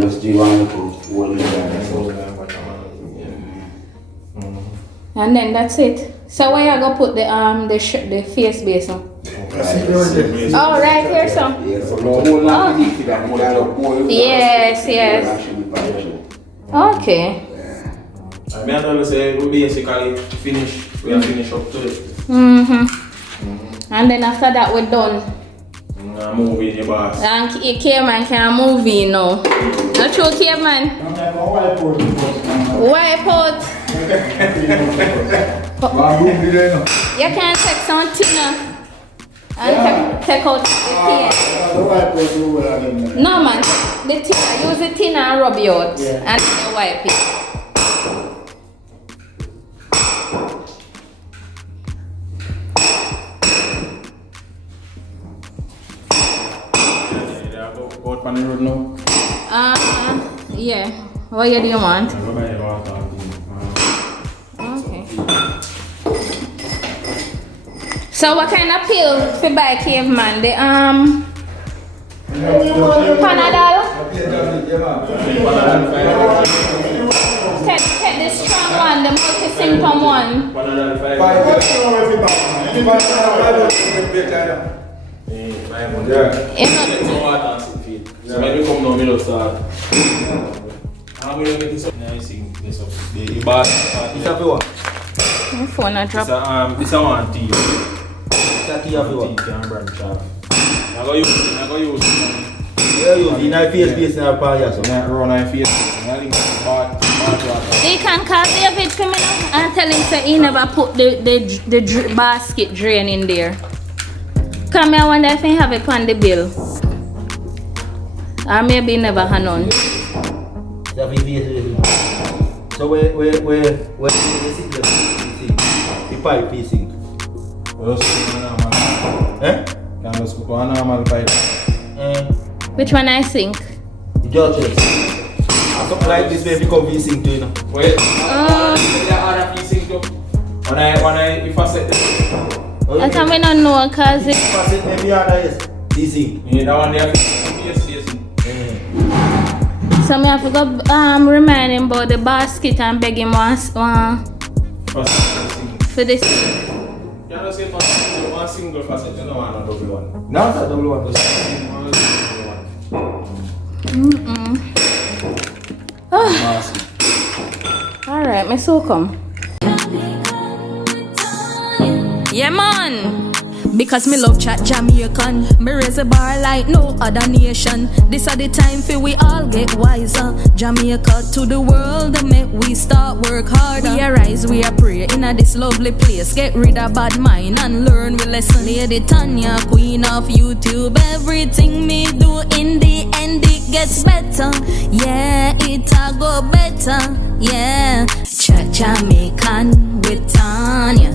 just do one one. And then that's it. So where you gonna put the face base on? Oh, right here, so. Yes, yes. Okay. I mean, say we basically finish. We are finished up to it. And then after that we're done. Move in your boss. And Caveman can move in now. Not true, Caveman? Wipe out. You can take some thinner and take out the paint. No man, the thinner, use the thinner and rub it out and then you wipe it. Out on the road now? Yeah. What do you want? Okay. So what kind of pill for buy Caveman? The Panadol? Take the strong one, the multi-symptom one. So maybe come now, me start. I'm going to get this up. This up. The bar. It's a what? My phone a drop. It's a one tea. It's a tea of what? Tea can branch off. I'm going to use it. Yeah, you see, now face in our party, so. Yeah, run my face. They can call David for me now and tell him that he never put the basket drain in there. Come here, I wonder if he have it on the bill. Or maybe never had none. So where the sink? The pipe facing. Which one I think? The Georges. Something like this way become V-Sync too, you know. Wait, if I set this. I can not know because it. If I set maybe other is V-Sync. Yeah, that one there. So I have to go remind him about the basket and beg him once for this. You don't say one single facet, you don't want a double one. No, it's a double one. Alright, my so come. Yeah man! Because me love chat Jamaican. Me raise a bar like no other nation. This are the time for we all get wiser. Jamaica to the world, make we start work harder. We arise, we are pray in a this lovely place. Get rid of bad mind and learn we lesson. Lady Tania, queen of YouTube. Everything me do in the end it gets better. Yeah, it'll go better. Yeah, chat Jamaican with Tania.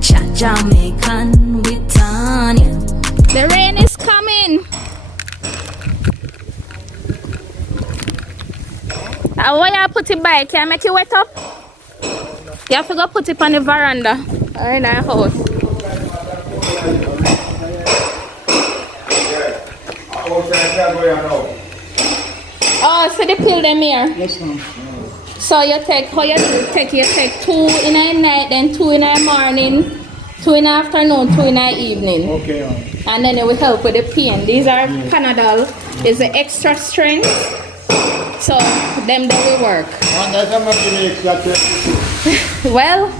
Chat Jamaican with Tania. The rain is coming. Why you put it by? Can I make it wet up? You have to go put it on the veranda or in our house. Oh, so they peel them here? Yes, ma'am. So you take, how you take? You take 2 in the night, then 2 in the morning, 2 in the afternoon, 2 in the evening. Okay. And then it will help with the pain. These are Panadol. It's the extra strength. So them they will work. And that's how much you make that. Well,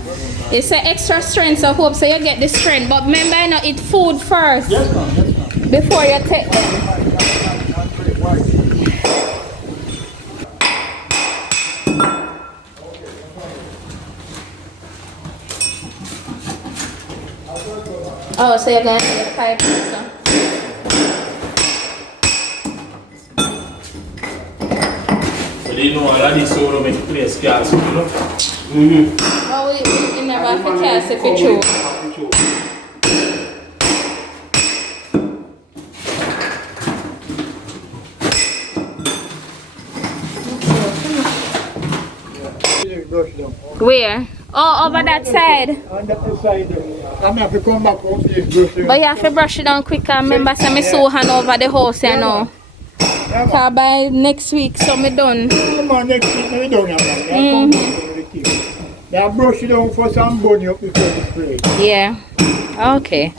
it's an extra strength, so hope so you get the strength. But remember, you know, eat food first. Yes, ma'am. Yes, ma'am. Before you take them. Oh, so you're going to get the pipe also. So you know all of this so make place scarce, you know? Oh, we never have to cast if it's true. Where? Oh, over that side. On that side. I'm have to come back home to this brush. But you have to brush it down quicker. Remember, say me sew hand over the house, you know. Yeah, man. So by next week, so me done. Come on, next week, we don't have that. Yeah, brush it down for some bunny up before the spray. Yeah. Okay.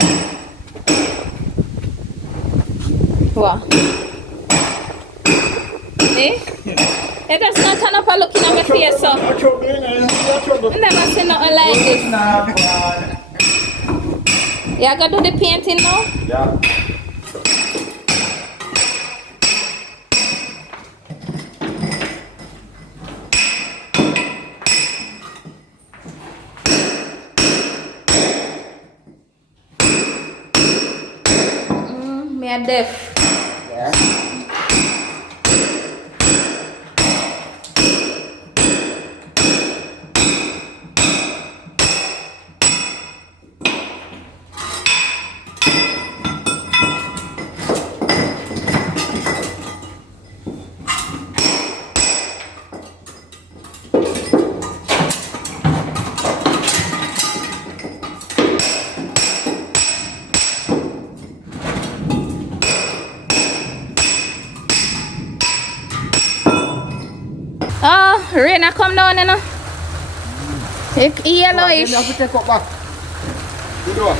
What? Eh? It does not turn up a looking at my face, so. I never seen nothing like this. You gotta do the painting now? Yeah. Me a deaf. Yeah. Oh, rain a come down, you know. It's yellowish. You have to take up back. You do it.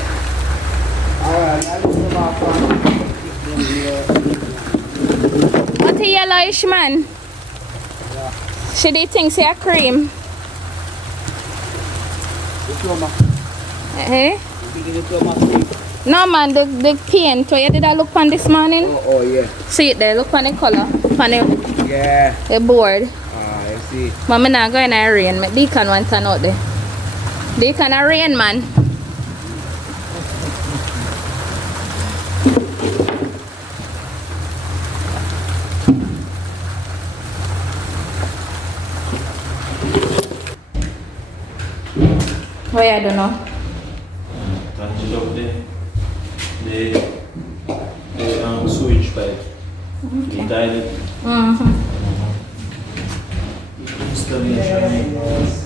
Alright, I look at What a yellowish, man? She did think say a cream. Eh? No, man, the paint. Where you did I look on this morning? Oh, yeah. See it there, look on the color. On the Yeah. board. I see. Mama not going to rain. Make Deacon one turn out there. Deacon a rain, man. Why I don't know. Touch it up the switch pipe. The toilet. Installation.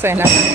Say nothing.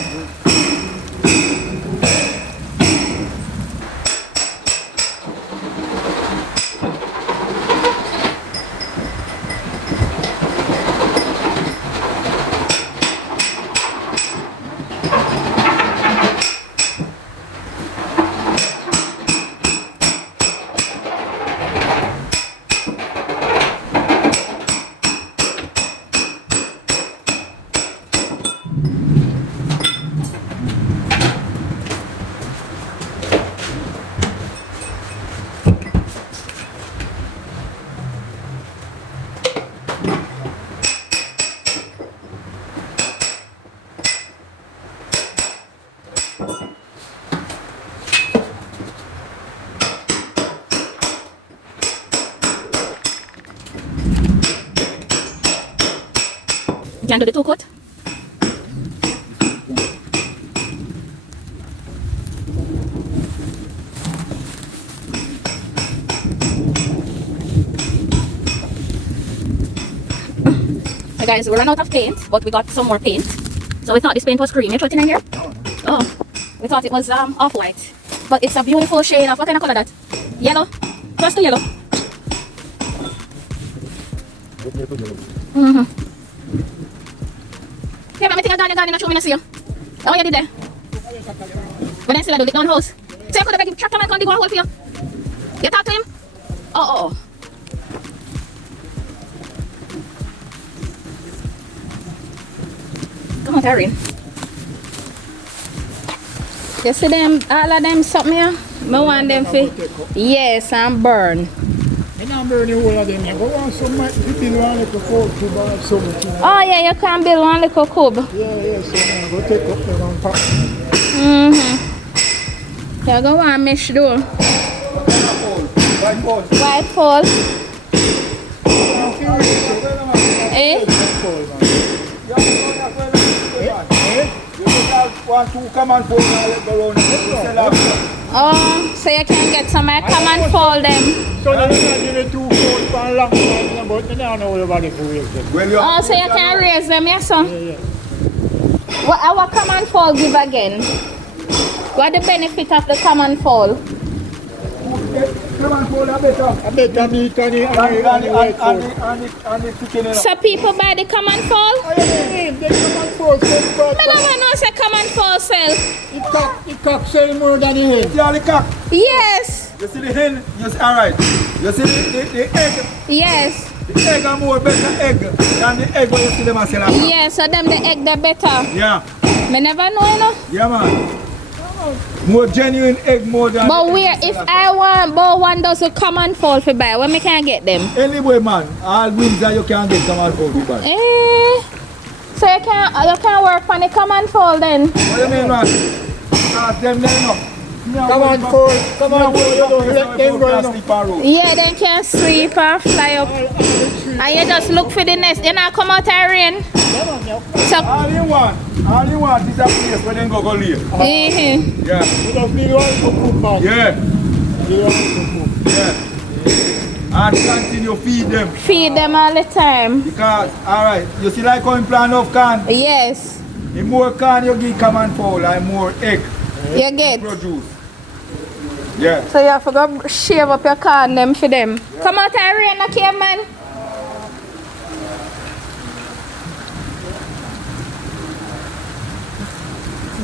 You can do the two coat. Hey guys, we ran out of paint, but we got some more paint. So we thought this paint was cream. You throw it in here? Oh, we thought it was off-white. But it's a beautiful shade of, what kind of color that? Yellow? Close to yellow. Okay, but I think I'm done and show me to see you. Oh, you did there. But then still I do it down the house. So you could have been tractor man come dig one hole for you. You talk to him? Oh. Come on, Taryn. You see them, all of them something here? I want them for, yes, and burn. I don't burn the whole of them. I go on some people want to go to buy something. Oh yeah, you can build one little cube. Yeah, so I go take up them and pack. You go one mesh door. White ball. White fall. Eh? Want to come and fold and let go round. Oh, so you can get some and come and fold them. So they're not giving 2 fold for a long time, but they don't know everybody to raise them. Oh, so you can raise them, yes, sir? Yeah. What come and fold give again? What the benefit of the come and fold? Come and fold a better. I bet that the Tania and the white fold. And the chicken. So people buy the come and fold? Oh, yeah, they come and fold. Me never know say come and fold sell. The cock sell more than the hen. See all the cock? Yes. You see the hen? You see, alright. You see the egg? Yes. The egg are more better egg than the egg when you see them and sell a cock. Yeah, so them the egg the better. Yeah. Me never know, you know. Yeah, man. More genuine egg more than. But where if I want buy one dozen come and fold for buy, where me can get them? Anyway, man, all Windsor you can get come and fold for buy. So you can work on the come and fold then. What do you mean, man? Ask them then, no. Come on, fold. You don't let them go. Yeah, they can sleep and fly up. And you just look for the nest. You not come out and rain. So, All you want is a place where they go lay. Yeah. You just need one to cook, man. Yeah. You want to cook. Yeah. And continue feed them. feed them all the time. Because, alright, you see like how you plant enough can? Yes. The more can you give come and fowl and more egg You get. produce. Yeah. So you have to go shave up your corn them for them. Come out and rain, a Caveman.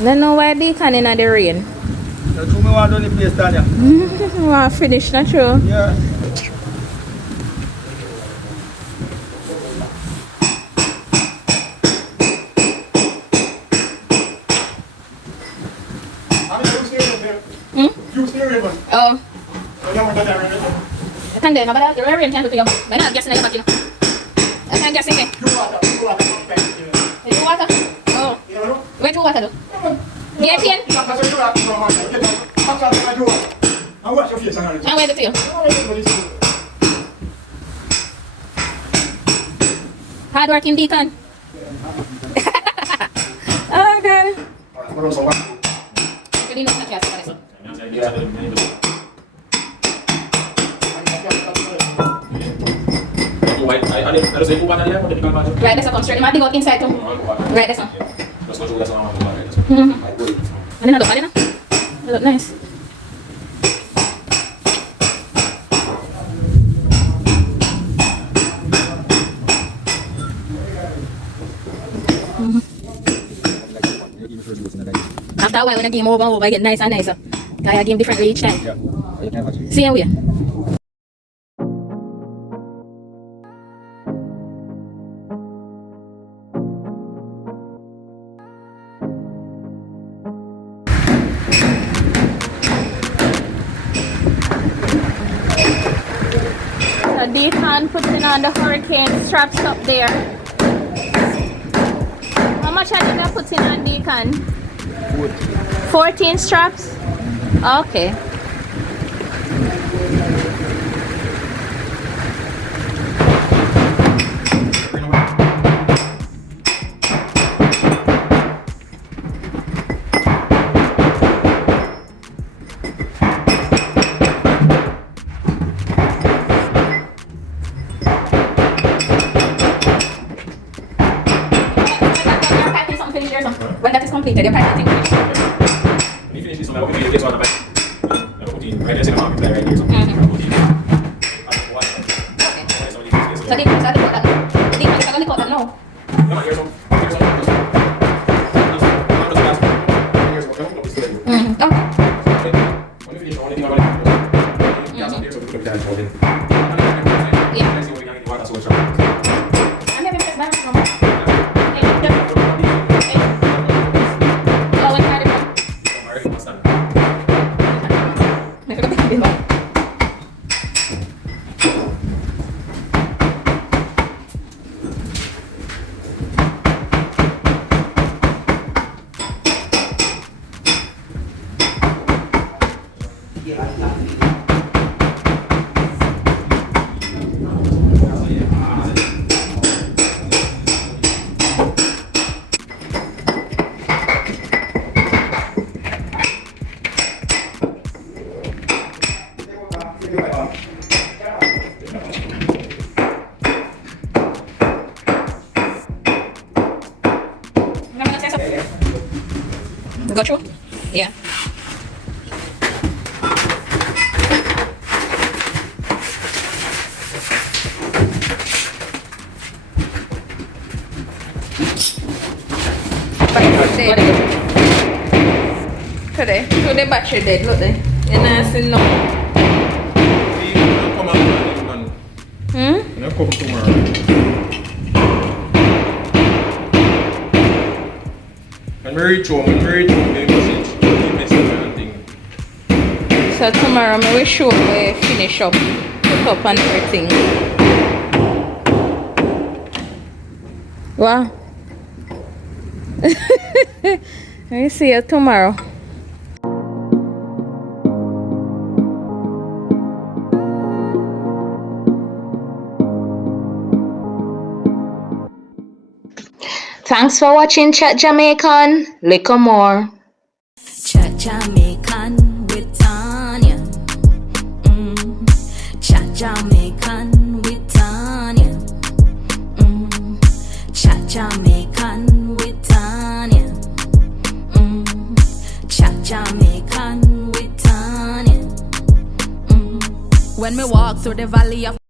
Don't know why they can in the rain. That's who me want on the place, Tania. Want to finish, not true? Yeah. Oh. Kan dia ngapa dah rain kan tu yang. Mana gas ni apa tu? Kan gas ni. Itu water. Oh. Where tu water tu? Dia tian. Ah, where tu? Hard working deacon. Oh god. Jadi nak gas pada esok. Right, that's a constraint. You might go inside too. Right, that's one. Ano na? That look nice. After a while, when the game over, I get nicer and nicer. I game differently each time. See how we are. So Deacon putting on the hurricane straps up there. How much are you putting on, Deacon? 14 straps? Okay. When that is completed, your packaging finished. When you finish this one, I will give you this one back. I will put in right there, second mark, right here. So I will put in. Okay. So they can start to put that. They can start to put that now. Come on, here's some. Here's some. Okay. When you finish, the only thing I want to do is gas up here so we put the gas in. Yeah. Let's see what we can get water so it's right. I'm having this back from. Oh, what's that? Alright, what's that? Go through? Yeah. Today, so the battery dead, look there. You not see no. Come on, man. You come tomorrow. When we reach home, the message and thing. So tomorrow, I will show we finish up, put up and everything. Wow. I'll see you tomorrow. Thanks for watching Chat Jamaican. Little more. Chat Jamaican with Tania. Chat Jamaican with Tania. Chat Jamaican with Tania. Chat Jamaican with Tania. When me walk through the valley of